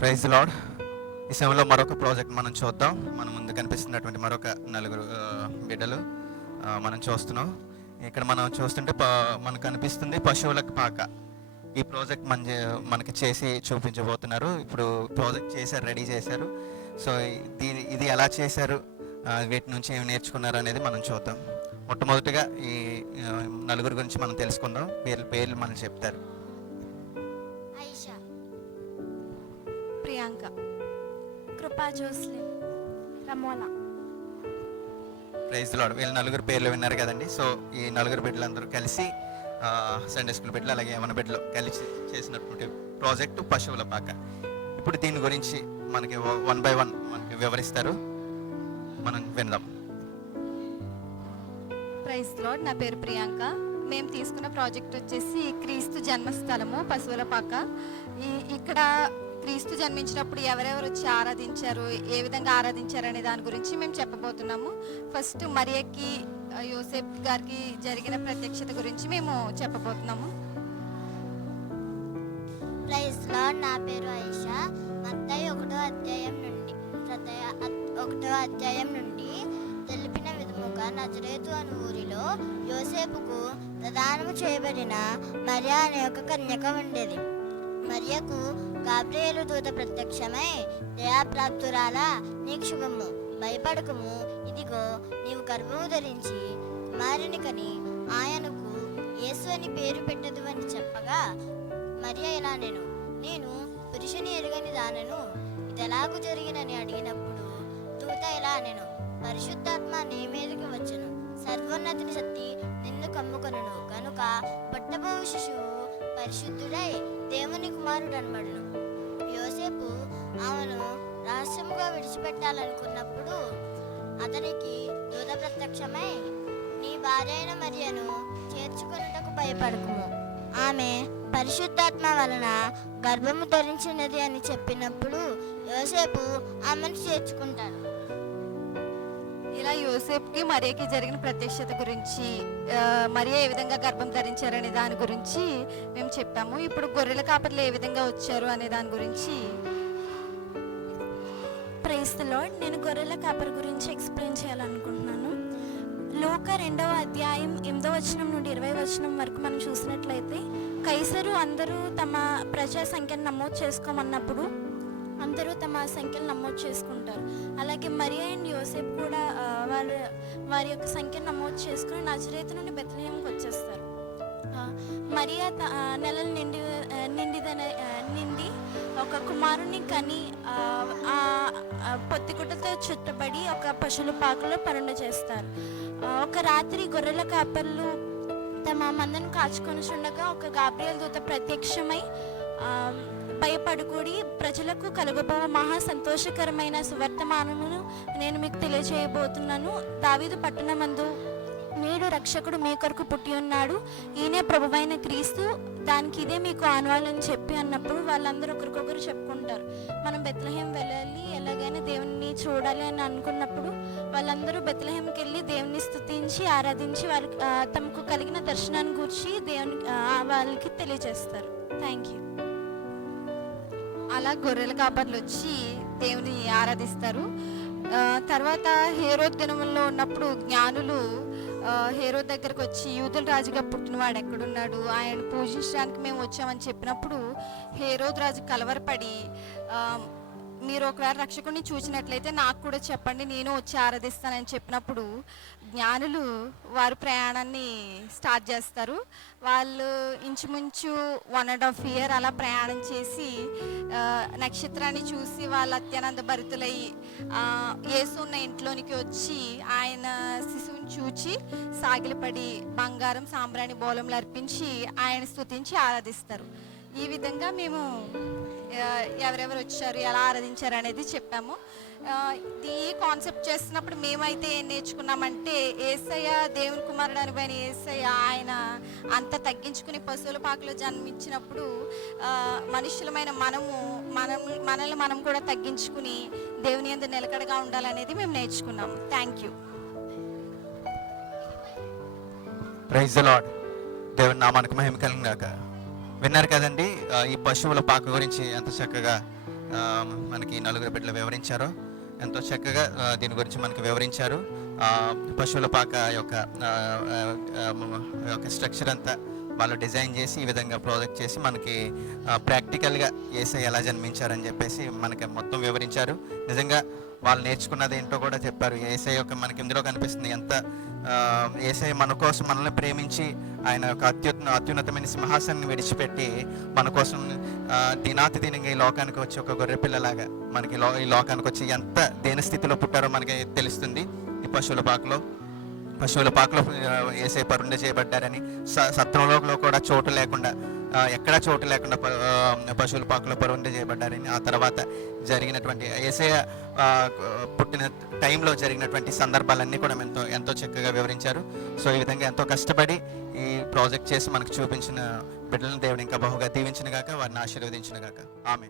Praise lord ఈ సమయంలో మరొక ప్రాజెక్ట్ మనం చూద్దాం. మన ముందు కనిపిస్తున్నటువంటి మరొక నలుగురు బిడ్డలు మనం చూస్తున్నాం. ఇక్కడ మనం చూస్తుంటే మనకు కనిపిస్తుంది పశువులకు పాక. ఈ ప్రాజెక్ట్ మన మనకి చేసి చూపించబోతున్నారు. ఇప్పుడు ప్రాజెక్ట్ చేశారు రెడీ చేశారు. సో దీని ఇది ఎలా చేశారు వీటి నుంచి ఏమి నేర్చుకున్నారు అనేది మనం చూద్దాం. మొట్టమొదటిగా ఈ నలుగురు గురించి మనం తెలుసుకుందాం. పేర్లు పేర్లు మనం చెప్తారు. జోస్లిన్ ప్రైజ్ లాడ్ వీళ్ళ నలుగురు పేర్లు విన్నారు కదండి. సో ఈ నలుగురు బిడ్డలందరూ కలిసి ఆ, సండే స్కూల్ బిడ్డలు అలాగే మన బిడ్డలు కలిసి చేసినటువంటి ప్రాజెక్టు పశువుల పాక. ఇప్పుడు దీని గురించి మనకి వన్ బై వన్ మనకి వివరిస్తారు. మనం విందాం. ప్రైజ్ లార్డ్ నా పేరు ప్రియాంక. మేము తీసుకున్న ప్రాజెక్ట్ వచ్చేసి క్రీస్తు జన్మస్థలము పశువులపాక ఈ ఇక్కడ క్రీస్తు జన్మించినప్పుడు ఎవరెవరు వచ్చి ఆరాధించారు ఏ విధంగా ఆరాధించారు అనే దాని గురించి మేము చెప్పబోతున్నాము. ఫస్ట్ మరియకి యోసెఫ్ గారికి జరిగిన ప్రత్యక్షత గురించి మేము చెప్పబోతున్నాము. ప్రైజ్ లార్డ్ నా పేరు ఐషా మత్తయి ఒకటో అధ్యాయం నుండి ఒకటో అధ్యాయం నుండి తెలిపిన విధముగా నజరేతు అను ఊరిలో యోసేపుకు ప్రదానము చేయబడిన మరియా అనే ఒక కన్యక ఉండేది. మరియకు గాబ్రియేలు దూత ప్రత్యక్షమై దయాప్రాప్తురాలా నీకు శుభము. భయపడకము. ఇదిగో నీవు గర్భము ధరించి కుమారుని కని ఆయనకు యేసు అని పేరు పెట్టదు అని చెప్పగా మరియ ఇలా నేను నేను పురుషుని ఎరుగని దానను. ఇది ఎలాగూ జరిగినని అడిగినప్పుడు దూత ఇలా నేను పరిశుద్ధాత్మ నీ మీదకి వచ్చును. సర్వోన్నతిని శక్తి నిన్ను కమ్ముకొనును. కనుక పుట్టబో శిశువు పరిశుద్ధుడై దేవుని కుమారుడు అనబడును యోసేపు ఆమెను రహస్యముగా విడిచిపెట్టాలనుకున్నప్పుడు అతనికి దూత ప్రత్యక్షమై నీ భార్య అయిన మరియను చేర్చుకొనుటకు భయపడకుము. ఆమె పరిశుద్ధాత్మ వలన గర్భము ధరించినది అని చెప్పినప్పుడు యోసేపు ఆమెను చేర్చుకుంటాడు. ఇలా యూసేఫ్కి మరియకి జరిగిన ప్రత్యక్షత గురించి మరియా ఏ విధంగా గర్భం ధరించారనే దాని గురించి మేము చెప్పాము. ఇప్పుడు గొర్రెల కాపర్లు ఏ విధంగా వచ్చారు అనే దాని గురించి. ప్రైస్ నేను గొర్రెల కాపర్ గురించి ఎక్స్ప్లెయిన్ చేయాలనుకుంటున్నాను. లోక రెండవ అధ్యాయం ఎనిమిదో వచనం నుండి ఇరవై వచనం వరకు మనం చూసినట్లయితే కైసరు అందరూ తమ ప్రజా సంఖ్యను నమోదు చేసుకోమన్నప్పుడు అందరూ తమ సంఖ్యను నమోదు చేసుకుంటారు. అలాగే మరియా అండ్ యోసేపు కూడా ఆ, వారి యొక్క సంఖ్యను నమోదు చేసుకుని నజరేత నుండి బెత్లహేంకి వచ్చేస్తారు. మరియా త- నెలలు నిండి నిండిదన నిండి ఒక కుమారుని కని ఆ, పొత్తిగుడ్డతో చుట్టబడి ఒక పశువుల పాకలో పరుండ చేస్తారు. ఒక రాత్రి గొర్రెల కాపర్లు తమ మందను కాచుకొని ఉండగా ఒక గాబ్రియల్ దూత ప్రత్యక్షమై భయపడుకుడి ప్రజలకు కలుగబో మహా సంతోషకరమైన సువర్తమానమును నేను మీకు తెలియజేయబోతున్నాను దావీదు పట్టణమందు నేడు రక్షకుడు మీ కొరకు పుట్టి ఉన్నాడు. ఈయనే ప్రభువైన క్రీస్తు. దానికి ఇదే మీకు ఆనవాళ్ళని చెప్పి అన్నప్పుడు వాళ్ళందరూ ఒకరికొకరు చెప్పుకుంటారు. మనం బెత్లహేం వెళ్ళాలి ఎలాగైనా దేవుణ్ణి చూడాలి అని అనుకున్నప్పుడు వాళ్ళందరూ బెత్లహేంకి వెళ్ళి దేవుని స్తుతించి ఆరాధించి వారికి తమకు కలిగిన దర్శనాన్ని గురించి దేవుని వాళ్ళకి తెలియజేస్తారు. థ్యాంక్ యూ అలా గొర్రెల కాపర్లు వచ్చి దేవుని ఆరాధిస్తారు. తర్వాత హేరోద్ దినములో ఉన్నప్పుడు జ్ఞానులు హేరో హేరోద్ దగ్గరకు వచ్చి యూదుల రాజుగా పుట్టినవాడు ఎక్కడున్నాడు ఆయన పూజించడానికి మేము వచ్చామని చెప్పినప్పుడు హేరోద్ రాజు కలవరపడి మీరు ఒకవేళ రక్షకుడిని చూసినట్లయితే నాకు కూడా చెప్పండి నేను వచ్చి ఆరాధిస్తానని చెప్పినప్పుడు జ్ఞానులు వారు ప్రయాణాన్ని స్టార్ట్ చేస్తారు. వాళ్ళు ఇంచుమించు వన్ అండ్ హాఫ్ ఇయర్ అలా ప్రయాణం చేసి నక్షత్రాన్ని చూసి వాళ్ళు అత్యానంద భరితులై ఏసున్న యేసు ఉన్న ఇంట్లోనికి వచ్చి ఆయన శిశువుని చూచి సాగిలపడి బంగారం సాంబ్రాణి బోలంలు అర్పించి ఆయన స్తుతించి ఆరాధిస్తారు. ఈ విధంగా మేము ఎవరెవరు వచ్చారు ఎలా ఆరాధించారు అనేది చెప్పాము. ఈ కాన్సెప్ట్ చేస్తున్నప్పుడు మేమైతే ఏం నేర్చుకున్నామంటే ఏసయ్య దేవుని కుమారుడు అనిపోయిన ఏసయ్య ఆయన అంత తగ్గించుకుని పశువుల పాకలో జన్మించినప్పుడు మనుషులమైన మనము మనం మనల్ని మనం కూడా తగ్గించుకుని దేవుని అందు నిలకడగా ఉండాలనేది మేము నేర్చుకున్నాము. థ్యాంక్ యూ ప్రైజ్ లాడ్ దేవుని నామానికి మహిమ కలిగినాక విన్నారు కదండి. ఈ పశువుల పాక గురించి ఎంత చక్కగా మనకి నలుగురు బిడ్డలు వివరించారో. ఎంతో చక్కగా దీని గురించి మనకి వివరించారు. పశువుల పాక యొక్క యొక్క స్ట్రక్చర్ అంతా వాళ్ళు డిజైన్ చేసి ఈ విధంగా ప్రాజెక్ట్ చేసి మనకి ప్రాక్టికల్గా ఏసై ఎలా జన్మించారని చెప్పేసి మనకి మొత్తం వివరించారు. నిజంగా వాళ్ళు నేర్చుకున్నది ఏంటో కూడా చెప్పారు. ఏసై యొక్క మనకి ఇందులో కనిపిస్తుంది ఎంత ఏసై మన కోసం మనల్ని ప్రేమించి ఆయన యొక్క అత్యున్న అత్యున్నతమైన సింహాసనాన్ని విడిచిపెట్టి మన కోసం దినాతి దినంగా ఈ లోకానికి వచ్చి ఒక గొర్రె పిల్లలాగా మనకి లో ఈ లోకానికి వచ్చి ఎంత దేని స్థితిలో పుట్టారో మనకి తెలుస్తుంది ఈ పశువుల పాకలో. పశువుల పాకలో వేసే ఏసై పరుండ చేయబడ్డారని స- సత్రంలో కూడా చోటు లేకుండా ఎక్కడా చోటు లేకుండా పశువుల పాకలో పరుండ చేయబడ్డారని ఆ తర్వాత జరిగినటువంటి ఏసే పుట్టిన టైంలో జరిగినటువంటి సందర్భాలన్నీ కూడా ఎంతో ఎంతో చక్కగా వివరించారు. సో ఈ విధంగా ఎంతో కష్టపడి ఈ ప్రాజెక్ట్ చేసి మనకు చూపించిన బిడ్డలను దేవుడు ఇంకా బహుగా దీవించిన గాక వారిని ఆశీర్వదించిన గాక ఆమె